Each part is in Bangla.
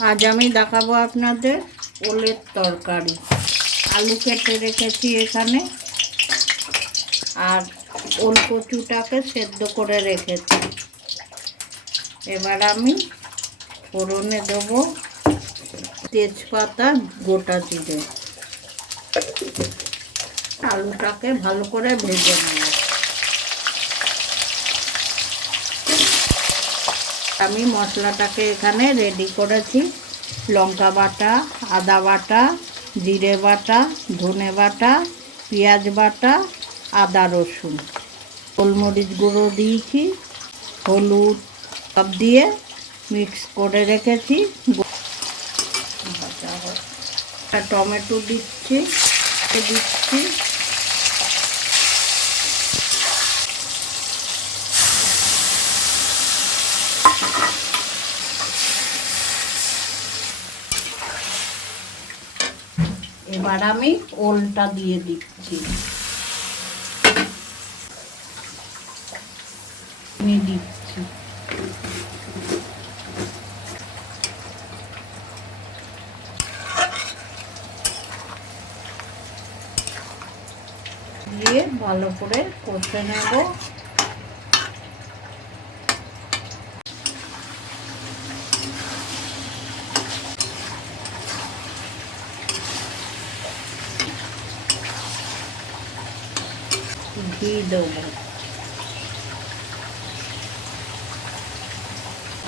আজ আমি দেখাবো আপনাদের ওলের তরকারি। আলু কেটে রেখেছি এখানে। আর ওল কচুটাকে সেদ্ধ করে রেখেছি। এবার আমি ফোড়নে দেবো তেজপাতা, গোটা জিরে। আলুটাকে ভালো করে ভেজে নেব। আমি মশলাটাকে এখানে রেডি করেছি। লঙ্কা বাটা, আদা বাটা, জিরে বাটা, ধনে বাটা, পেঁয়াজ বাটা, আদা রসুন। গোলমরিচ গুঁড়ো দিয়েছি, হলুদ সব দিয়ে মিক্স করে রেখেছি। টমেটো দিচ্ছি দিচ্ছি। এবার আমি ওলটা দিয়ে দিচ্ছি। দিচ্ছি। দিয়ে ভালো করে কষে নেব। ঘি দেবো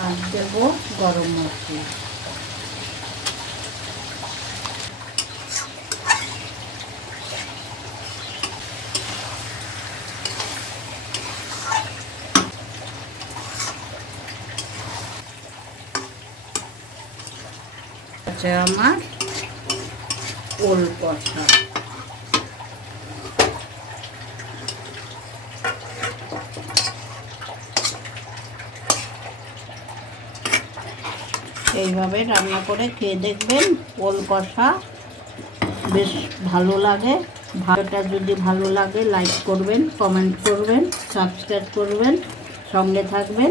আর দেবো গরম মশলা। আমার ওল কষা এইভাবে রান্না করে খেয়ে দেখবেন ওল কষা বেশ ভালো লাগে। ভালোটা যদি ভালো লাগে লাইক করবেন কমেন্ট করবেন সাবস্ক্রাইব করবেন, সঙ্গে থাকবেন।